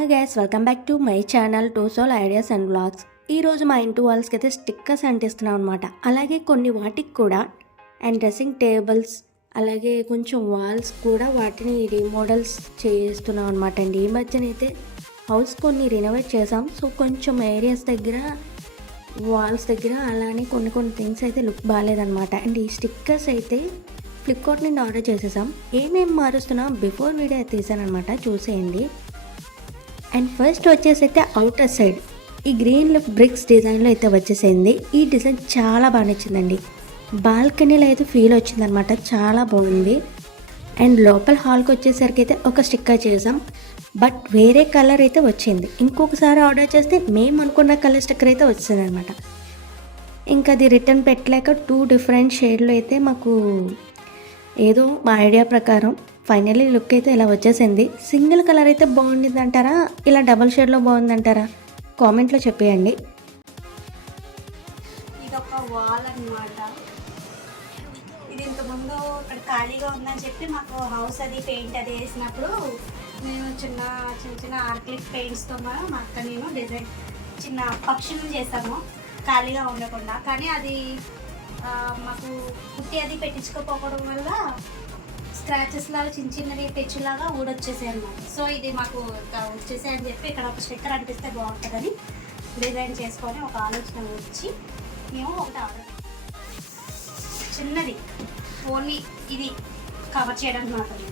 Hi guys, welcome back to my channel to soul ideas and vlogs. ఈరోజు మా ఇంటి వాల్స్కి అయితే స్టిక్కర్స్ అంటిస్తున్నాం అనమాట. అలాగే కొన్ని వాటికి కూడా అండ్ డ్రెస్సింగ్ టేబుల్స్ అలాగే కొంచెం వాల్స్ కూడా వాటిని రీమోడల్స్ చేస్తున్నాం అనమాట అండి. ఈ మధ్యన అయితే హౌస్ కొన్ని రినోవేట్ చేసాం. సో కొంచెం ఏరియాస్ దగ్గర వాల్స్ దగ్గర అలానే కొన్ని థింగ్స్ అయితే లుక్ బాగాలేదనమాట. అండ్ ఈ స్టిక్కర్స్ అయితే ఫ్లిప్కార్ట్ నుండి ఆర్డర్ చేసేసాం. ఏమేమి మారుస్తున్నా బిఫోర్ వీడియో అయితే తీసానమాట, చూసేయండి. అండ్ ఫస్ట్ వచ్చేసి అయితే అవుటర్ సైడ్ ఈ గ్రీన్ బ్రిక్స్ డిజైన్లో అయితే వచ్చేసింది. ఈ డిజైన్ చాలా బాగా నచ్చిందండి. బాల్కనీలో అయితే ఫీల్ వచ్చిందనమాట, చాలా బాగుంది. అండ్ లోపల హాల్కి వచ్చేసరికి అయితే ఒక స్టిక్కర్ చేసాం, బట్ వేరే కలర్ అయితే వచ్చింది. ఇంకొకసారి ఆర్డర్ చేస్తే మేము అనుకున్న కలర్ స్టిక్కర్ అయితే వచ్చింది అనమాట. ఇంకా అది రిటర్న్ పెట్టలేక 2 డిఫరెంట్ షేడ్లో అయితే మాకు ఏదో మా ఐడియా ప్రకారం ఫైనల్లీ లుక్ అయితే ఇలా వచ్చేసింది. సింగిల్ కలర్ అయితే బాగుండింది అంటారా, ఇలా డబల్ షేడ్లో బాగుందంటారా, కామెంట్లో చెప్పేయండి. ఇది ఒక వాల్ అనమాట. ఇది ఇంతకుముందు ఇక్కడ ఖాళీగా ఉందని చెప్పి మాకు హౌస్ అది పెయింట్ అది వేసినప్పుడు మేము చిన్న చిన్న ఆర్కిలిక్ పెయింట్స్తో మా అక్క నేను డిజైన్ చిన్న పక్షులను చేస్తాము ఖాళీగా ఉండకుండా. కానీ అది మాకు పుట్టి అది పెట్టించుకోకపోవడం వల్ల స్క్రాచెస్ లాగా చిన్నవి పెచ్చులాగా ఊడొచ్చేసాయి అన్నమాట. సో ఇది మాకు వచ్చేసాయి అని చెప్పి ఇక్కడ ఒక స్టిక్కర్ అంటిస్తే బాగుంటుందని డిజైన్ చేసుకొని ఒక ఆలోచన వచ్చి మేము ఒకటి ఆర్డర్ చిన్నది ఓన్లీ ఇది కవర్ చేయడానికి మాత్రమే.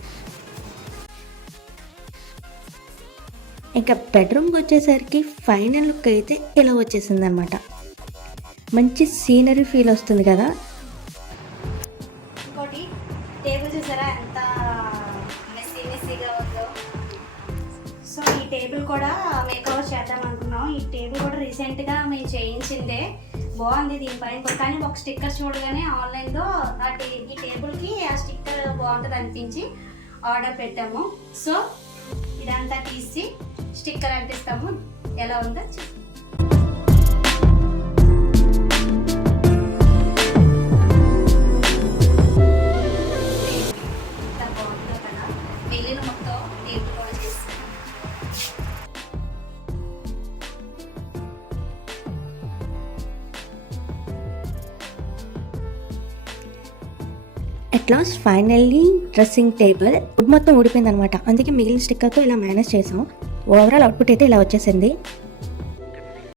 ఇంకా బెడ్రూమ్కి వచ్చేసరికి ఫైనల్ లుక్ అయితే ఇలా వచ్చేసింది అనమాట. మంచి సీనరీ ఫీల్ వస్తుంది కదా. ఇంకోటి టేబుల్ చూసారా ఎంత మెస్సీగా ఉందో. సో ఈ టేబుల్ కూడా మేకవర్ చేద్దాం అనుకున్నాం. ఈ టేబుల్ కూడా రీసెంట్గా మేము చేయించిందే, బాగుంది. దీనిపైన కానీ ఒక స్టిక్కర్ చూడగానే ఆన్లైన్లో ఈ టేబుల్కి ఆ స్టిక్కర్ బాగుంటుంది అనిపించి ఆర్డర్ పెట్టాము. సో ఇదంతా తీసి స్టిక్కర్ అంటిస్తాము. ఎలా ఉందో at last finally dressing table మొత్తం ఊడిపోయింది అనమాట. అందుకే మిగిలిన స్టిక్కర్తో ఇలా మేనేజ్ చేసాం. ఓవరాల్ అవుట్పుట్ అయితే ఇలా వచ్చేసింది.